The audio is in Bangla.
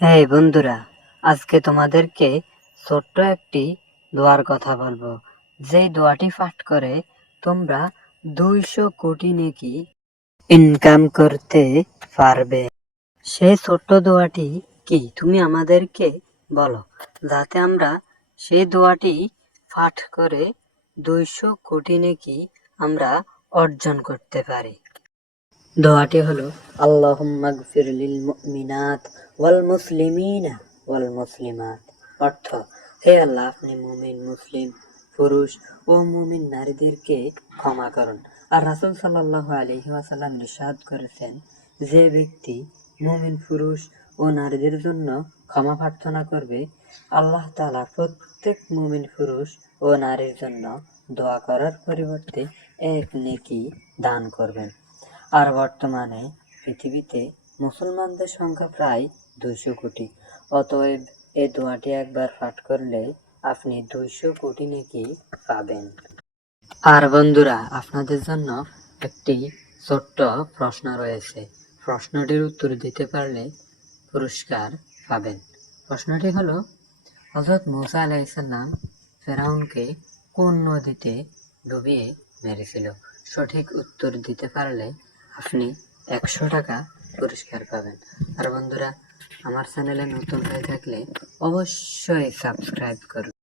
হ্যাঁ বন্ধুরা, আজকে তোমাদেরকে ছোট্ট একটি দোয়ার কথা বলব। যেই দোয়াটি পাঠ করে তোমরা দুইশো কোটি নেকি ইনকাম করতে পারবে। সেই ছোট্ট দোয়াটি কি, তুমি আমাদেরকে বলো, যাতে আমরা সেই দোয়াটি পাঠ করে দুইশো কোটি নেকি আমরা অর্জন করতে পারি। দোয়াটি হলো আল্লাহুম্মা গফির মুসলিমিনা অর্থ, হে আল্লাহ, আপনি মুমিন, মুসলিম, পুরুষ ও মুমিন নারীদেরকে ক্ষমা করুন। আর রাসূল সাল্লাল্লাহু আলাইহি ওয়াসাল্লাম ইরশাদ করেছেন, যে ব্যক্তি মুমিন, পুরুষ ও নারীদের জন্য ক্ষমা প্রার্থনা করবে, আল্লাহ তালা প্রত্যেক মুমিন, পুরুষ ও নারীর জন্য দোয়া করার পরিবর্তে এক নেকি দান করবেন। আর বর্তমানে পৃথিবীতে মুসলমানদের সংখ্যা প্রায় দুইশো কোটি। অতএব এই দোয়াটি একবার পাঠ করলে আপনি দুইশো কোটি নাকি পাবেন। আর বন্ধুরা, আপনাদের জন্য একটি ছোট্ট প্রশ্ন রয়েছে। প্রশ্নটির উত্তর দিতে পারলে পুরস্কার পাবেন। প্রশ্নটি হলো হজরত মুসা আলাইসাল্লাম ফেরাউনকে কোন নদীতে ডুবিয়ে মেরেছিল? সঠিক উত্তর দিতে পারলে আপনি একশো টাকা পুরস্কার পাবেন। আর বন্ধুরা আমার চ্যানেলে নতুন হয়ে থাকলে অবশ্যই সাবস্ক্রাইব করুন।